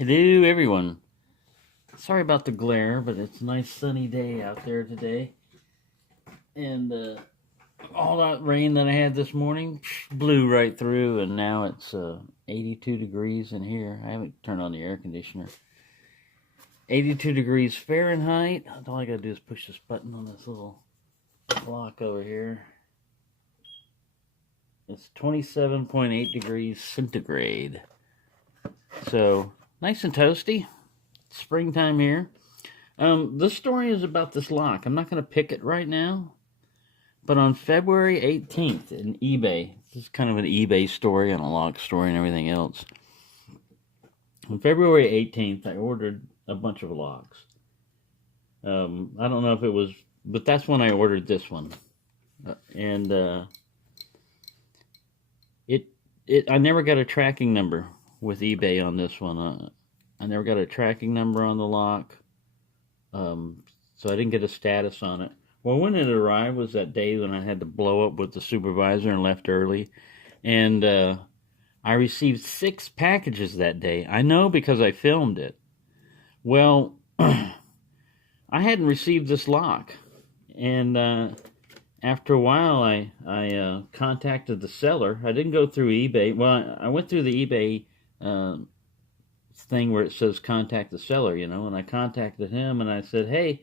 Hello, everyone. Sorry about the glare, but it's a nice sunny day out there today. And all that rain that I had this morning blew right through, and now it's 82 degrees in here. I haven't turned on the air conditioner. 82 degrees Fahrenheit. All I gotta do is push this button on this little clock over here. It's 27.8 degrees centigrade. So, nice and toasty. Springtime here. This story is about this lock. I'm not going to pick it right now, but on February 18th in eBay, this is kind of an eBay story and a lock story and everything else. On February 18th, I ordered a bunch of locks. I don't know if it was, but that's when I ordered this one. And I never got a tracking number with eBay on this one. I never got a tracking number on the lock, so I didn't get a status on it. Well, when it arrived was that day when I had to blow up with the supervisor and left early, and I received 6 packages that day. I know because I filmed it. Well, I hadn't received this lock, and after a while, I contacted the seller. I didn't go through eBay. Well, I went through the eBay thing where it says contact the seller, and I contacted him and I said, hey,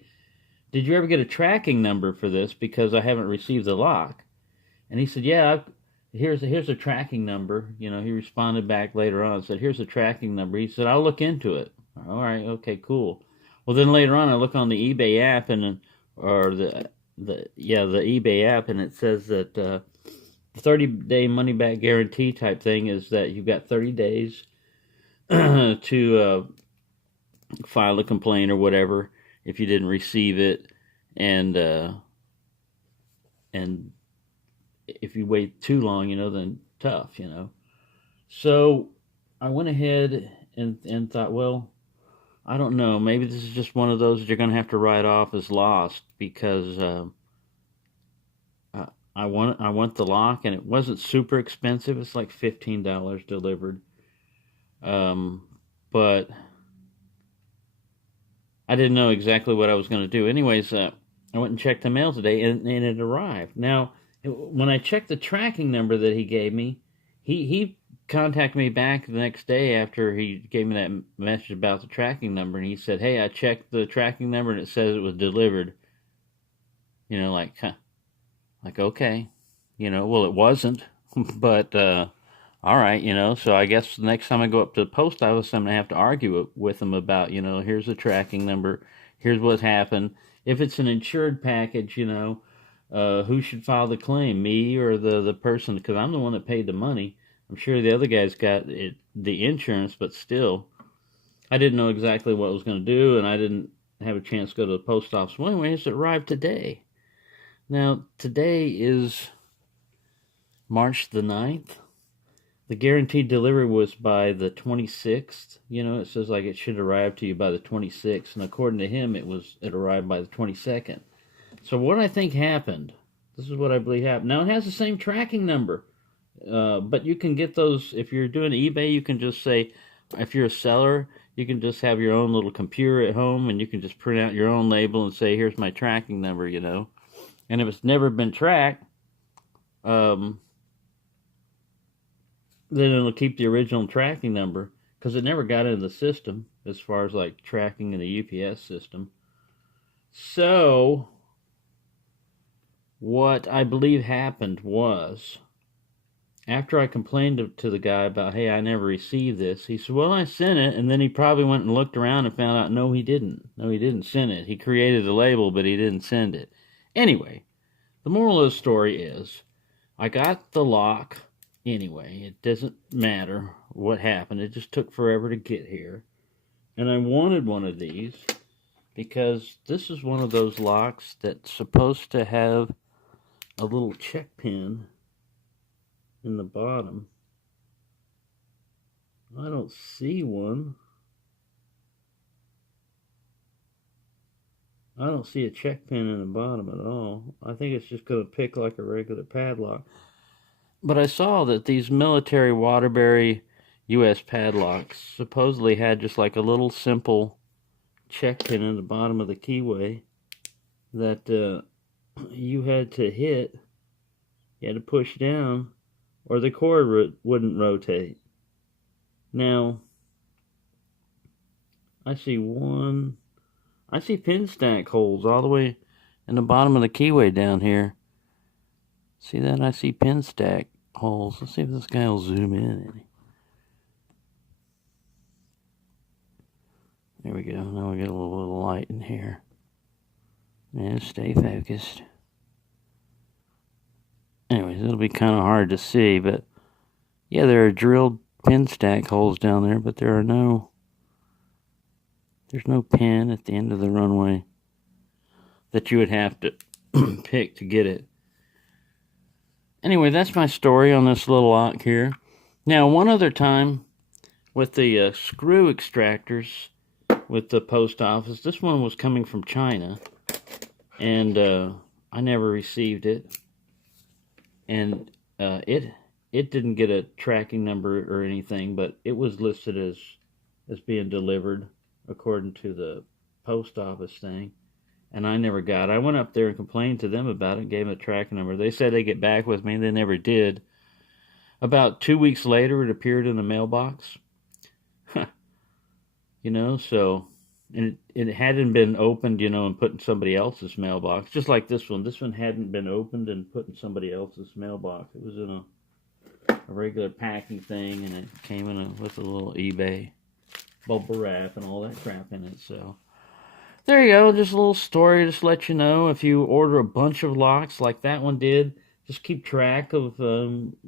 did you ever get a tracking number for this, because I haven't received the lock? And he said, yeah, here's a tracking number. He responded back later on and said, here's a tracking number. He said, I'll look into it. All right, okay, cool. Well, then later on I look on the eBay app, or the eBay app, and it says that 30-day money-back guarantee type thing is that you've got 30 days to file a complaint or whatever if you didn't receive it, and if you wait too long, then tough, So I went ahead and thought, well, I don't know, maybe this is just one of those that you're going to have to write off as lost, because I want the lock, and it wasn't super expensive. It's like $15 delivered. But I didn't know exactly what I was going to do. Anyways, I went and checked the mail today, and it arrived. Now, when I checked the tracking number that he gave me, he contacted me back the next day after he gave me that message about the tracking number, and he said, hey, I checked the tracking number, and it says it was delivered. Like okay. Well, it wasn't, but all right, so I guess the next time I go up to the post office, I'm going to have to argue with them about, here's the tracking number, here's what happened. If it's an insured package, who should file the claim, me or the person? Because I'm the one that paid the money. I'm sure the other guys got the insurance, but still, I didn't know exactly what I was going to do, and I didn't have a chance to go to the post office. Well, anyways, it arrived today. Now, today is March the 9th. The guaranteed delivery was by the 26th. It says like it should arrive to you by the 26th, and according to him, it arrived by the 22nd. So what I think happened, this is what I believe happened. Now, it has the same tracking number, but you can get those, if you're doing eBay, you can just say, if you're a seller, you can just have your own little computer at home, and you can just print out your own label and say, here's my tracking number, And if it's never been tracked, then it'll keep the original tracking number, because it never got into the system as far as like tracking in the UPS system. So what I believe happened was, after I complained to the guy about, hey, I never received this, he said, well, I sent it, and then he probably went and looked around and found out, no, he didn't. No, he didn't send it. He created a label, but he didn't send it. Anyway, the moral of the story is, I got the lock anyway. It doesn't matter what happened. It just took forever to get here. And I wanted one of these because this is one of those locks that's supposed to have a little check pin in the bottom. I don't see one. I don't see a check pin in the bottom at all. I think it's just going to pick like a regular padlock. But I saw that these military Waterbury, U.S. padlocks supposedly had just like a little simple check pin in the bottom of the keyway that you had to hit. You had to push down, or the cord wouldn't rotate. Now, I see pin stack holes all the way in the bottom of the keyway down here. See that? I see pin stack holes. Let's see if this guy will zoom in. There we go. Now we get a little light in here. And stay focused. Anyways, it'll be kind of hard to see, but yeah, there are drilled pin stack holes down there, but there's no pin at the end of the runway that you would have to pick to get it. Anyway, that's my story on this little lock here. Now, one other time with the screw extractors with the post office, this one was coming from China, and I never received it, and it didn't get a tracking number or anything, but it was listed as being delivered according to the post office thing, and I never got it. I went up there and complained to them about it, gave them a tracking number. They said they'd get back with me. They never did. About 2 weeks later, it appeared in the mailbox. So, and it hadn't been opened, and put in somebody else's mailbox, just like this one. This one hadn't been opened and put in somebody else's mailbox. It was in a regular packing thing, and it came with a little eBay bubble wrap and all that crap in it. So there you go, just a little story, just to let you know, if you order a bunch of locks like that one did, just keep track of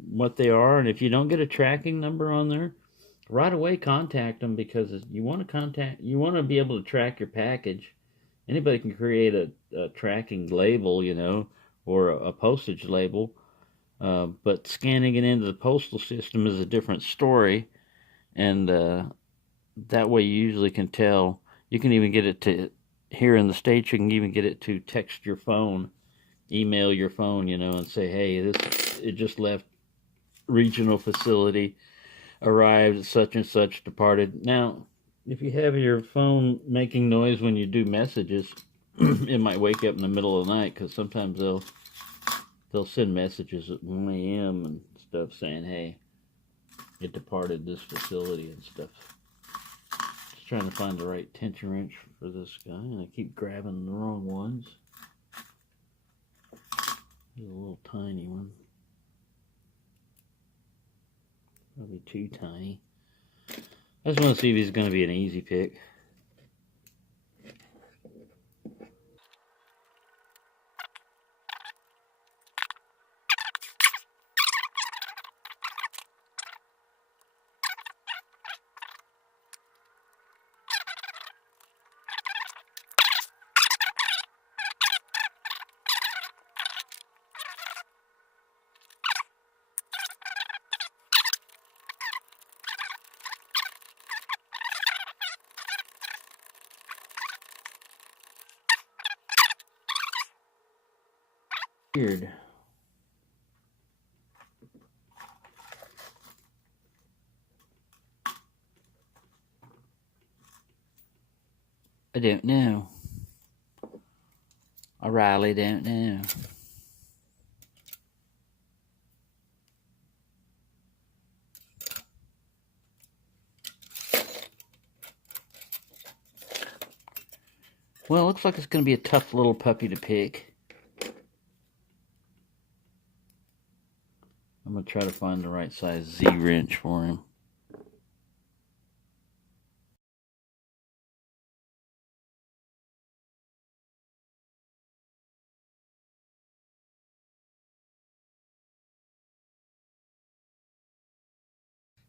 what they are, and if you don't get a tracking number on there, right away contact them, because you want to be able to track your package. Anybody can create a tracking label, or a postage label, but scanning it into the postal system is a different story, and that way you usually can tell. You can even get it to, here in the States, you can even get it to text your phone, email your phone, and say, hey, it just left regional facility, arrived at such and such, departed. Now, if you have your phone making noise when you do messages, it might wake you up in the middle of the night, because sometimes they'll send messages at 1 a.m. and stuff saying, hey, it departed this facility and stuff. Just trying to find the right tension wrench for this guy, and I keep grabbing the wrong ones. There's a little tiny one. Probably too tiny. I just want to see if he's going to be an easy pick. Weird. I don't know. I really don't know. Well, it looks like it's going to be a tough little puppy to pick. I'm going to try to find the right size Z-wrench for him.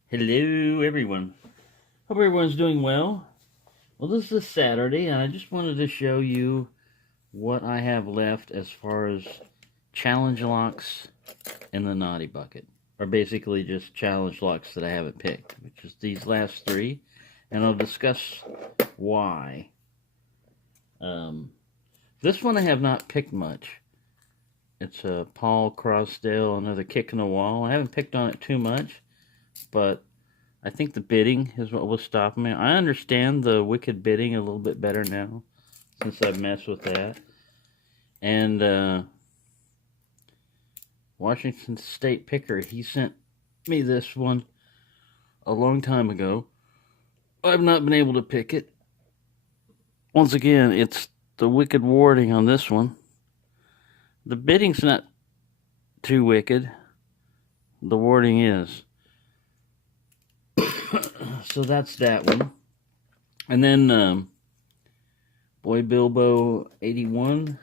Hello, everyone. Hope everyone's doing well. Well, this is Saturday, and I just wanted to show you what I have left as far as challenge locks in the naughty bucket. Or basically just challenge locks that I haven't picked, which is these last three, and I'll discuss why. This one I have not picked much. It's a Paul Crossdale, another kick in the wall. I haven't picked on it too much, but I think the bidding is what was stopping me. I understand the wicked bidding a little bit better now, since I've messed with that. And Washington State Picker, he sent me this one a long time ago. I've not been able to pick it. Once again, it's the wicked warding on this one. The bidding's not too wicked. The warding is. So that's that one. And then Boy Bilbo 81.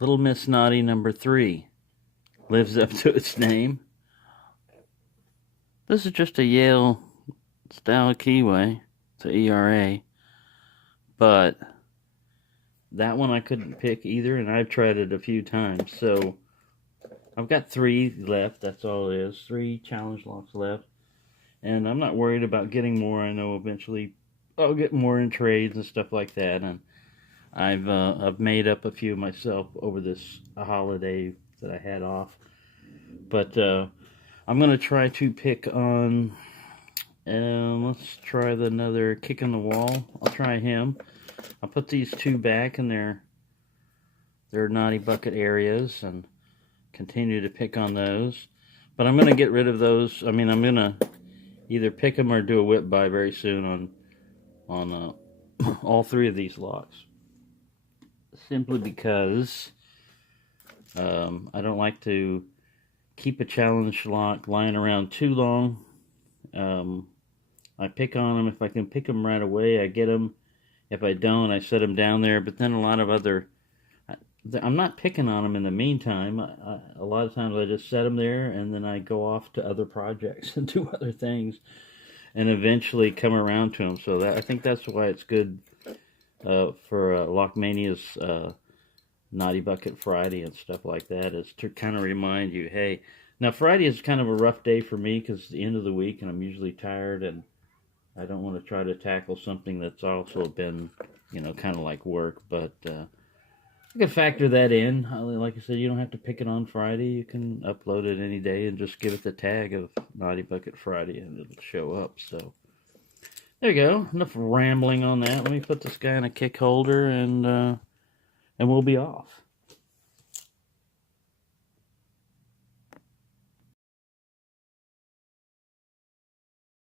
Little Miss Naughty number 3 lives up to its name. This is just a Yale style keyway. It's an ERA. But that one I couldn't pick either, and I've tried it a few times. So I've got 3 left. That's all it is. 3 challenge locks left. And I'm not worried about getting more. I know eventually I'll get more in trades and stuff like that. And I've made up a few myself over this holiday that I had off. But I'm going to try to pick on, let's try another Kick in the Wall. I'll try him. I'll put these 2 back in their naughty bucket areas and continue to pick on those. But I'm going to get rid of those. I mean, I'm going to either pick them or do a whip buy very soon on all 3 of these locks. Simply because I don't like to keep a challenge lock lying around too long. I pick on them. If I can pick them right away, I get them. If I don't, I set them down there. But then a lot of other... I'm not picking on them in the meantime. A lot of times I just set them there, and then I go off to other projects and do other things, and eventually come around to them. So I think that's why it's good for Lockmania's Naughty Bucket Friday and stuff like that, is to kind of remind you, hey, now Friday is kind of a rough day for me because it's the end of the week, and I'm usually tired, and I don't want to try to tackle something that's also been, kind of like work, but you can factor that in. Like I said, you don't have to pick it on Friday. You can upload it any day and just give it the tag of Naughty Bucket Friday and it'll show up. So there you go. Enough rambling on that. Let me put this guy in a kick holder and we'll be off.